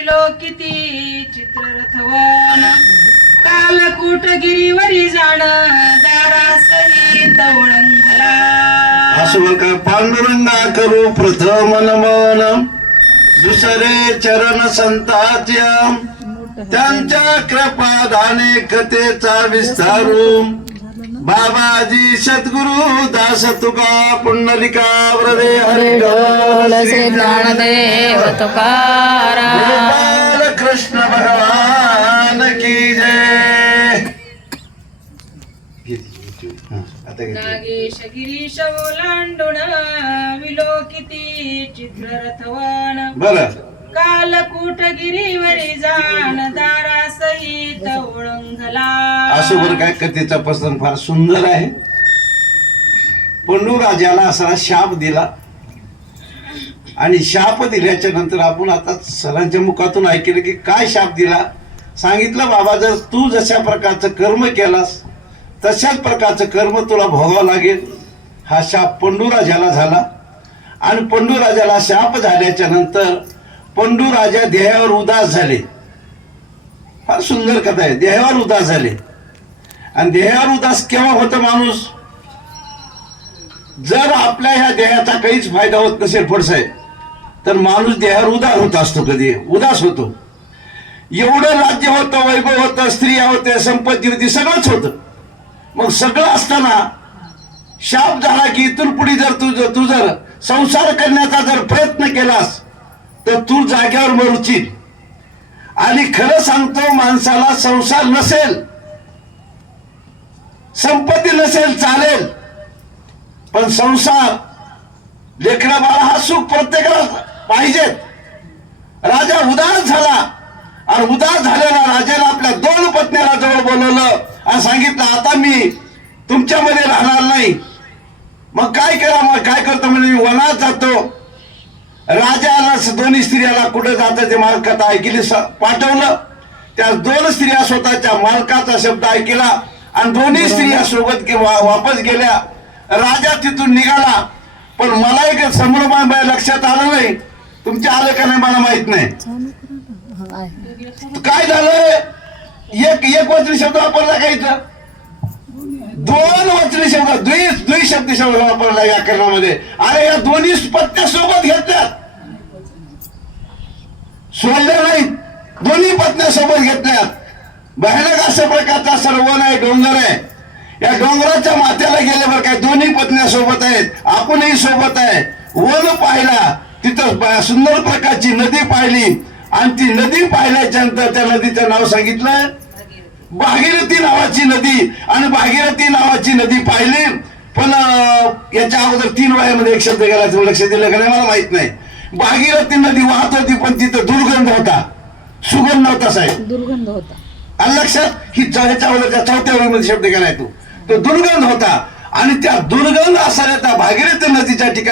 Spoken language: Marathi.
विलोकिती चित्ररथवन कालकूट गिरीवरी जाण दारासहित ओळंघला. असं का पांडुरंगा करू प्रथम नमन दुसरे चरण संताच्या त्यांच्या कृपादाने कथेचा विस्तारू. बाबाजी सद्गुरु दास तुका पुंडलिका व्रदे हरी डोल श्री ज्ञानदेव तुकाराम. गोपाल कृष्ण भगवान की जय. नागेश गिरीश ओलांडून विलोकिती चित्ररथवन बरं कालकूट गिरीवरी जाण दारासहित ओळंघला. असं बरं काय कथेचा प्रसंग फार सुंदर आहे. पंडूराजाला असा शाप दिला आणि शाप दिल्याच्या नंतर आपण आता सरांच्या मुखातून ऐकलं की काय शाप दिला. सांगितलं बाबा जर तू जशा प्रकारचं कर्म केलास तशाच प्रकारचं कर्म तुला भोगावं लागेल. हा शाप पंडूराजाला झाला आणि पंडूराजाला शाप झाल्याच्या नंतर पंडूराजा देहावर उदास झाले. फार सुंदर कथा आहे. देहावर उदास झाले आणि देहावर उदास केव्हा होतं माणूस जर आपल्या ह्या देहाचा काहीच फायदा होत नसेल फडसाहेब तर माणूस देहावर उदास होत असतो. कधी उदास होतो. एवढं राज्य होतं वैभव होतं स्त्रिया होते संपत्ती होती सगळंच होतं. मग सगळं असताना शाप झाला की इथून पुढे जर तू जर संसार करण्याचा जर प्रयत्न केलास तर तू जाग्यावर मरशील. आणि खरं सांगतो माणसाला संसार नसेल संपत्ती नसेल चालेल पण संसार लेकरा बाळा हा सुख प्रत्येकाला पाहिजेत. राजा उदास झाला आणि उदास झालेला राजाला आपल्या 2 पत्नीला जवळ बोलवलं आणि सांगितलं आता मी तुमच्यामध्ये राहणार नाही. मग काय करा मग काय करतो म्हणजे मी वनात जातो. राजाला दोन्ही स्त्रियाला कुठे जातं ते मालकात ऐकली पाठवलं. त्या 2 स्त्रिया स्वतःच्या मालकाचा शब्द ऐकला आणि दोन्ही स्त्रिया सोबत वापस गेल्या. राजा तिथून निघाला पण मला एक संभ्रम लक्षात आलं नाही. तुमच्या आलं का नाही मला माहित नाही. काय झालं एक वचनी शब्द वापरला का इथं 2 वचनी शब्द द्विशब्दी शब्द वापरला व्याकरणामध्ये. अरे या दोन्ही पत्त्या सोबत घेतल्यात सोडल्या नाही. दोन्ही पत्न्या सोबत घेतल्यात. भयानक अशा प्रकारचा सर्वन आहे डोंगर आहे. या डोंगराच्या माथ्याला गेले बरं काय दोन्ही पत्न्या सोबत आहेत आपणही सोबत आहे. वन पाहिला तिथं सुंदर प्रकारची नदी पाहिली आणि ती नदी पाहिल्याच्या नंतर त्या नदीचं नाव सांगितलं भागीरथी नावाची नदी. आणि भागीरथी नावाची नदी पाहिली पण याच्या अगोदर 3 वयामध्ये एक शब्द गेला तुम्ही लक्ष दिलं का नाही मला माहित नाही. भागीरथी नदी वाहत होती पण तिथं दुर्गंध होता सुगंध नव्हता साहेब. दुर्गंध होता. आणि लक्षात ही ह्याच्या अगोदर 4थ्या वयामध्ये शब्द गेलाय तो दुर्गंध होता. आणि त्या दुर्गंध असणाऱ्या त्या भागीरथी नदीच्या ठिकाणी